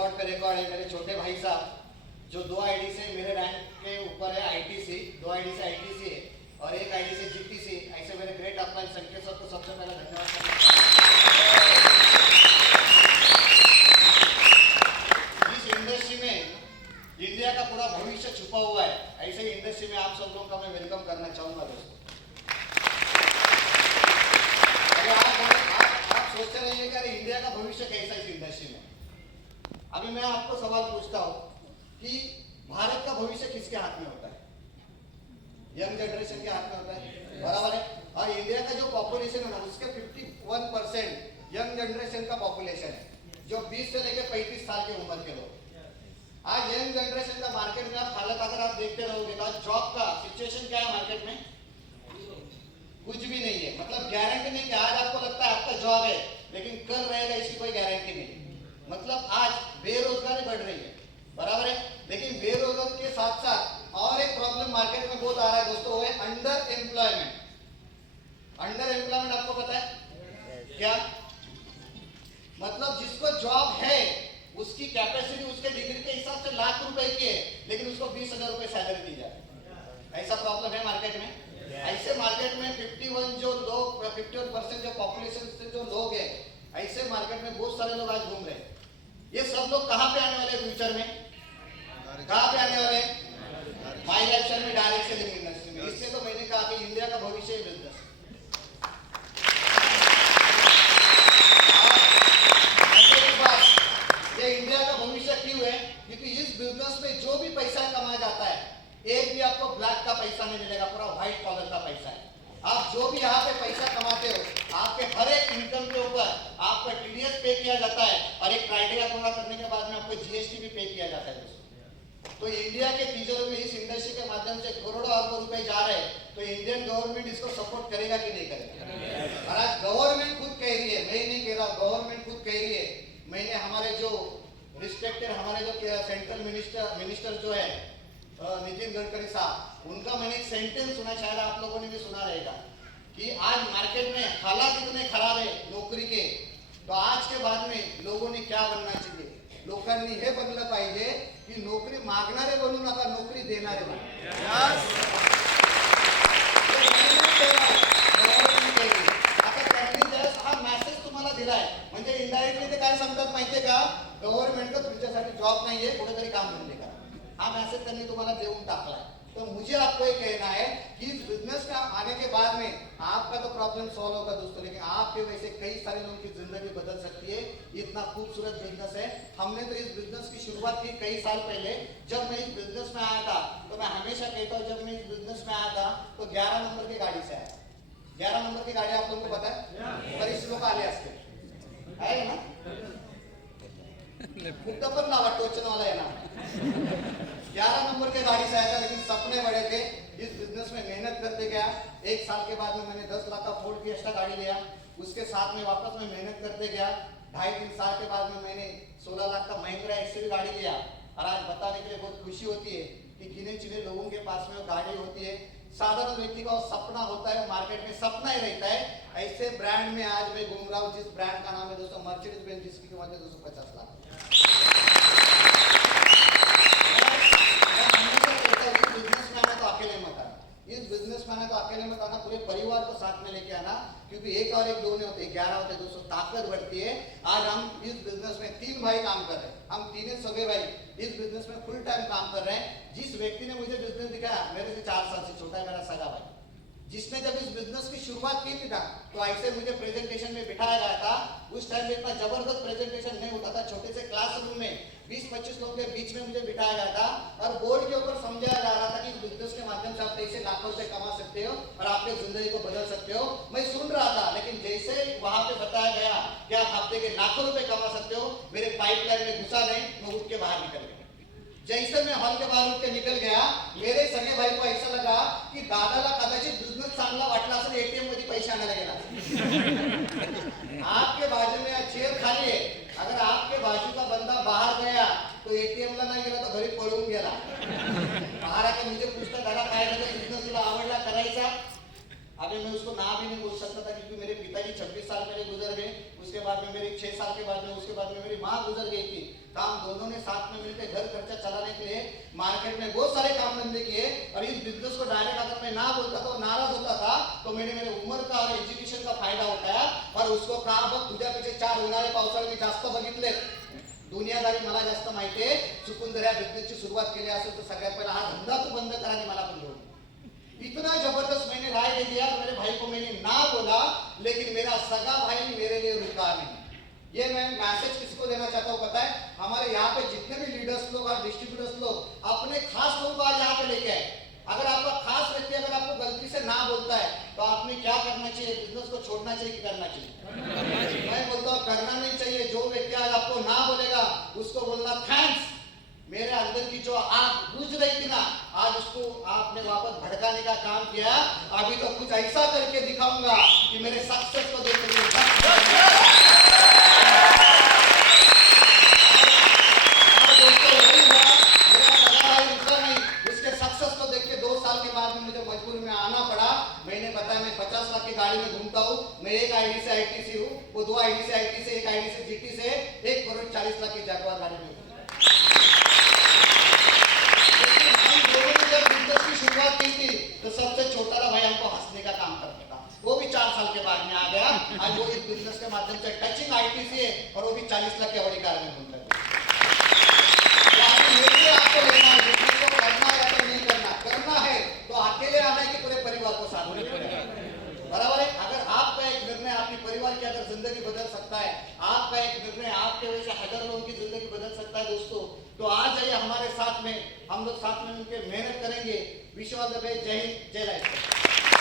Record पे record है। मेरे छोटे भाई साहब जो 2 आईडी से मेरे रैंक के ऊपर है, आईटीसी 2 आईडी से आईटीसी है और 1 आईडी से जीटीसी। ऐसे मेरे ग्रेट अपना संकेत सर को सबसे पहले धन्यवाद। इस इंडस्ट्री में इंडिया का पूरा भविष्य छुपा हुआ है। ऐसे ही इंडस्ट्री में आप सब लोगों का मैं वेलकम करना चाहूंगा दोस्तों। आप सोचते रहिए कि अरे इंडिया का भविष्य कैसा है इस इंडस्ट्री में। अभी मैं आपको सवाल पूछता हूँ कि भारत का भविष्य किसके हाथ में होता है? यंग जनरेशन के हाथ में होता है, बराबर है। और इंडिया का जो पॉपुलेशन है ना, उसके 51% यंग जनरेशन का पॉपुलेशन है, जो 20 से लेकर 35 साल की उम्र के लोग। आज यंग जनरेशन का मार्केट में आप हालत अगर आप देखते रहोगे तो जॉब का सिचुएशन क्या है मार्केट में? कुछ भी नहीं है। मतलब गारंटी नहीं कि आज आपको लगता है आपका जॉब है लेकिन कल रहेगा इसकी कोई गारंटी नहीं। मतलब आज बेरोजगारी बढ़ रही है, बराबर है। लेकिन बेरोजगारी के साथ साथ और एक प्रॉब्लम मार्केट में बहुत आ रहा है दोस्तों, वो है अंडर एम्प्लॉयमेंट। अंडर एम्प्लॉयमेंट आपको पता है क्या? मतलब जिसको जॉब है उसकी कैपेसिटी उसके डिग्री के हिसाब से लाख रुपए की है लेकिन उसको 20,000 रुपए सैलरी दी जाए। ऐसा प्रॉब्लम है मार्केट में। ऐसे मार्केट में 51% जो पॉपुलेशन से जो लोग हैं, ऐसे मार्केट में बहुत सारे लोग आज घूम रहे हैं। ये सब लोग कहाँ पे आने वाले फ्यूचर में? कहाँ पे आने वाले? माय लाइफस्टाइल में, डायरेक्ट सेलिंग इंडस्ट्री में। इसलिए तो मैंने कहा कि इंडिया का भविष्य है बिजनेस। ये इंडिया का भविष्य क्यों है? क्योंकि इस बिजनेस में जो भी पैसा कमाया जाता है, एक भी आपको ब्लैक का पैसा नहीं मिलेगा, पूरा व्हाइट कॉलर का पैसा है। आप जो भी यहाँ पे पैसा कमाते हो, आपके हर एक इनकम के ऊपर आपका टीडीएस पे किया जाता है और एक क्राइटेरिया पूरा करने के बाद में आपको जीएसटी भी पे किया जाता है दोस्तों। तो इंडिया के तिजोरी में इस इंडस्ट्री के माध्यम से करोड़ों अरबों रुपए जा रहे हैं, तो इंडियन गवर्नमेंट इसको सपोर्ट करेगा कि नहीं करेगा? और आज गवर्नमेंट खुद कह रही है, मैं नहीं कह रहा, गवर्नमेंट खुद कह रही है। मैंने हमारे जो रिस्पेक्टेड हमारे जो सेंट्रल मिनिस्टर जो है नितिन गडकरी साहब, उनका मैंने एक सेंटेंस सुना, शायद आप लोगों ने भी सुना रहेगा कि आज मार्केट में हालात इतने खराब है नोकरी के, तो आज के बाद में लोगों ने क्या बनना चाहिए? लोकांनी हे बनलं पाहिजे की नोकरी मागणारे बनू नका, नोकरी देणारे बना। आता त्यांनी जस्ट हा मेसेज तुम्हाला दिलाय, म्हणजे इनडायरेक्टली ते काय सांगतात माहितीये का? गव्हर्नमेंट का तुमच्यासाठी जॉब नाहीये, कुठेतरी काम धंदे करा। हा मैसेज त्यांनी तुम्हाला देऊन टाकला है। तो मुझे आपको ये कहना है कि इस बिजनेस का आने के बाद में आपका तो प्रॉब्लम सॉल्व होगा दोस्तों, लेकिन आपके वजह से कई सारे लोगों की जिंदगी बदल सकती है। इतना खूबसूरत बिजनेस है। हमने तो इस बिजनेस की शुरुआत की कई साल पहले। जब मैं इस बिजनेस में आया था तो मैं हमेशा कहता हूँ, जब मैं इस बिजनेस में आया था तो 11 नंबर की गाड़ी से आया। 11 नंबर की गाड़ी आप लोगों को पता है? बरीच लोक आले असते, आहे ना? कुठं पण नावा टोचनवाला आहे ना। 11 नंबर के गाड़ी से आया था, लेकिन सपने बड़े थे। इस बिजनेस में मेहनत करते गया। 1 साल के बाद में मैंने 10 लाख का फोर्ड फिएस्टा गाड़ी लिया। उसके साथ में वापस मैं मेहनत करते गया। 2.5-3 साल के बाद में मैंने 16 लाख का महिंद्रा एक्सयूवी गाड़ी लिया। और आज बताने के लिए बहुत खुशी होती है कि गिने चुने लोगों के पास में वो गाड़ी होती है। साधारण व्यक्ति का सपना होता है, मार्केट में सपना ही रहता है। ऐसे ब्रांड में आज मैं घूम रहा हूँ, जिस ब्रांड का नाम है दोस्तों मर्सिडीज बेंज, जिसकी कीमत है 250 लाख। इस बिजनेस में आना तो अकेले मत आना, पूरे परिवार को साथ में लेके आना, क्योंकि एक और एक दो नहीं होते, 11 होते दोस्तों, ताकत बढ़ती है। आज हम इस बिजनेस में 3 भाई काम कर रहे हैं। हम तीनों सगे भाई इस बिजनेस में फुल टाइम काम कर रहे हैं। जिस व्यक्ति ने मुझे बिजनेस दिखाया, मेरे से 4 साल से छोटा है, मेरा सगा भाई, जिसने जब इस बिजनेस की शुरुआत की थी ना, तो ऐसे मुझे प्रेजेंटेशन में बिठाया गया था। उस टाइम में इतना जबरदस्त प्रेजेंटेशन नहीं होता था। छोटे से क्लासरूम में 20-25 लोगों के बीच में मुझे बिठाया गया था और बोर्ड के ऊपर समझाया जा रहा था कि इस बिजनेस के माध्यम से आप कैसे लाखों रुपए कमा सकते हो और आपकी जिंदगी को बदल सकते हो। मैं सुन रहा था, लेकिन जैसे वहां पे बताया गया कि आप हफ्ते के लाखों रुपए कमा सकते हो, मेरे पाइपलाइन में घुसा नहीं, मैं उठ के बाहर निकल गया। जैसे मैं हॉल के बाहर उठ के निकल गया, मेरे सगे भाई को ऐसा लगा कि दादाला कदाचित बिजनेस चांगला वाटला असेल, एटीएम मध्ये पैसे आणायला गेला। आपके बाजू में चेयर खाली है, अगर आपके बाजू का बंदा बाहर गया तो एटीएम ला नहीं गेला तो घरी पळून गेला। बाहर आके मुझे पूछता, दादा काय झालं, बिजनेस तुला आवडला करायचा? अभी मैं उसको ना भी नहीं बोल सकता था, क्योंकि मेरे पिताजी 26 साल पहले गुजर गए। उसके बाद में मेरे 6 साल के बाद में, उसके बाद में मेरी माँ गुजर गई थी। काम दोनों ने साथ में मिलकर घर खर्चा चलाने के लिए मार्केट में बहुत सारे काम धंधे किए। और इस बिजनेस को डायरेक्ट अगर मैं ना बोलता तो नाराज होता था, तो मैंने मेरे उम्र का और एज्युकेशन का फायदा उठाया और उसको कहा बघ तुझ्या पेक्षा 4 उन्हाळे पावसाळे मी जास्त बघितले, दुनियादारी मला जास्त माहिती आहे, चुकून जर या बिझनेसची सुरुवात केली असेल तर सगळ्यात पहिला हा धंदा तू बंद करा आणि मला पण जोड। इतना जबरदस्त मैंने राय दे दिया, मेरे भाई को मैंने ना बोला, लेकिन मेरा सगा भाई मेरे लिए रुका नहीं। ये मैं मैसेज किसको देना चाहता हूँ पता है? हमारे यहाँ पे जितने भी लीडर्स लोग और डिस्ट्रीब्यूटर्स लोग अपने खास लोगों को आज यहाँ पे लेके आए। अगर आपका खास व्यक्ति अगर आपको गलती से ना बोलता है तो आपने क्या करना चाहिए? बिजनेस को छोड़ना चाहिए कि करना चाहिए? मैं बोलता हूँ करना नहीं चाहिए। जो व्यक्ति आज आपको ना बोलेगा उसको बोलना थैंक्स, मेरे अंदर की जो आग बुझ रही थी ना, आज उसको आपने वापस भड़काने का काम किया। अभी तो कुछ ऐसा करके दिखाऊंगा कि मेरे सक्सेस को देखकर उसके सक्सेस को देख के 2 साल के बाद में मुझे मजबूरी में आना पड़ा। मैंने बताया मैं 50 लाख की गाड़ी में घूमता हूँ, मैं एक आईडी से आईटी से हूँ, वो 2 आईडी से आईटी से, एक आईडी से जीटी से, 1 करोड़ 40 लाख की जगुआर गाड़ी में। शुरुआत की थी तो सबसे छोटा भाई हमको हंसने का काम करता था, वो भी 4 साल के बाद में आ गया। आज वो इस बिजनेस के माध्यम से टचिंग आईटीसी है और वो भी 40 लाख की बड़ी कार में घूमता है। आपको लेना है, बिजनेस को करना है या तो नहीं करना, करना है तो अकेले आना है कि पूरे परिवार को साथ में बराबर है। अगर आपका एक निर्णय आपकी परिवार की अगर जिंदगी बदल सकता है, आपका एक निर्णय आपके वजह से हजार लोगों की जिंदगी बदल सकता है दोस्तों, तो आ जाइए हमारे साथ में, हम लोग साथ में मिलकर मेहनत करेंगे। विश्व जय हिंद, जय लाइफ।